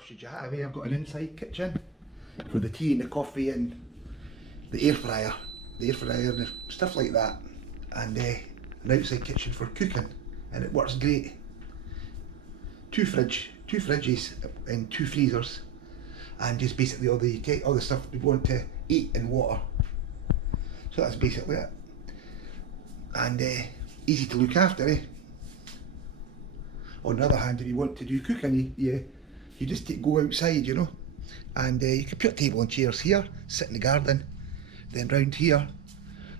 worktops should you have. I've got an inside kitchen for the tea and the coffee and the air fryer and stuff like that, and an outside kitchen for cooking, and it works great. Two fridges and 2 freezers, and just basically all the stuff we want to eat and water. So that's basically it, and easy to look after, eh? On the other hand, if you want to do cooking, you just go outside, you know, and you can put a table and chairs here, sit in the garden. Then round here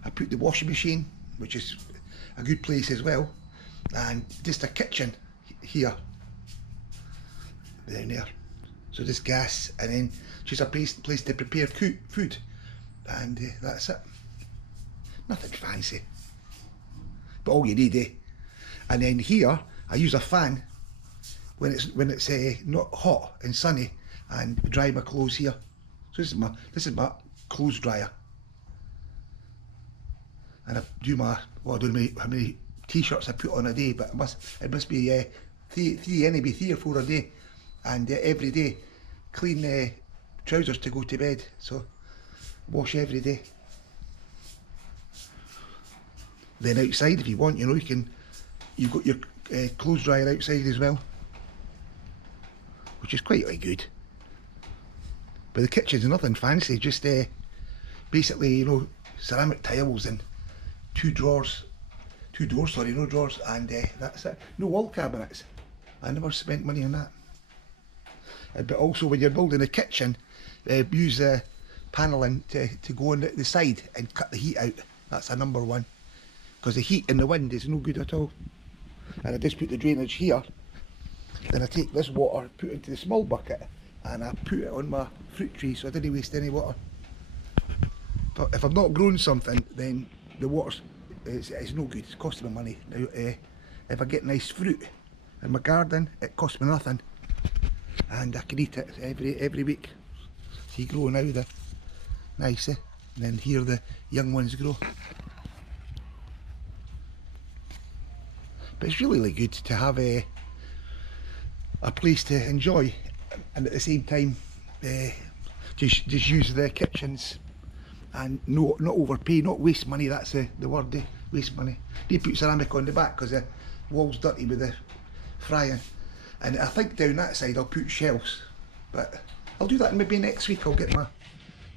I put the washing machine, which is a good place as well, and just a kitchen here down there. So just gas, and then just a place to prepare food, and that's it. Nothing fancy, but all you need, eh? And then here I use a fan when it's not hot and sunny, and dry my clothes here. So this is my clothes dryer, and I do I don't know how many t-shirts I put on a day, but it must be maybe 3 or 4 a day, and every day clean trousers to go to bed. So wash every day. Then outside, if you want, you know, you've got your clothes dryer outside as well, which is quite good. But the kitchen's nothing fancy, just basically, you know, ceramic tiles and 2 doors, no drawers, and that's it. No wall cabinets. I never spent money on that. But also, when you're building a kitchen, use panelling to go on the side and cut the heat out. That's a number 1, because the heat and the wind is no good at all. And I just put the drainage here. Then I take this water, put it into the small bucket, and I put it on my fruit tree, so I didn't waste any water. But if I've not grown something, then the water it's no good. It's costing me money. Now, if I get nice fruit in my garden, it costs me nothing, and I can eat it every week. See, grow now the nice, and then here the young ones grow. But it's really good to have a place to enjoy, and at the same time just use the kitchens and not overpay, not waste money. That's the word, waste money. Do put ceramic on the back because the wall's dirty with the frying, and I think down that side I'll put shelves, but I'll do that maybe next week. I'll get my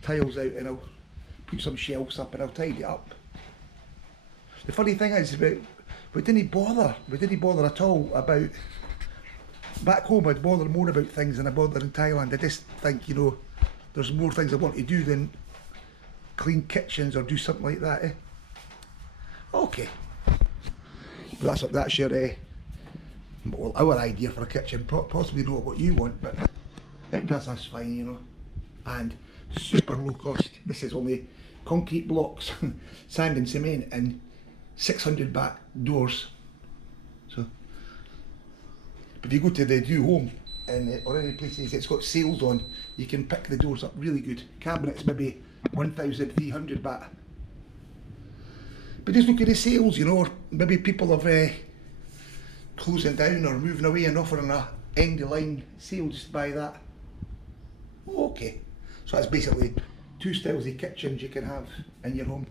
tiles out and I'll put some shelves up and I'll tidy it up. The funny thing is, we didn't bother at all about, back home I'd bother more about things than I bother in Thailand. I just think, you know, there's more things I want to do than clean kitchens or do something like that, eh? Okay. Well, that's your well, our idea for a kitchen. Possibly not what you want, but that's fine, you know. And super low cost. This is only concrete blocks, sand and cement, and 600 baht doors. So, but if you go to the new home or any places it's got sales on, you can pick the doors up really good. Cabinets maybe 1,300 baht. But just look at the sales, you know, or maybe people have closing down or moving away and offering a end of line sale just to buy that. Okay, so that's basically 2 styles of kitchens you can have in your home.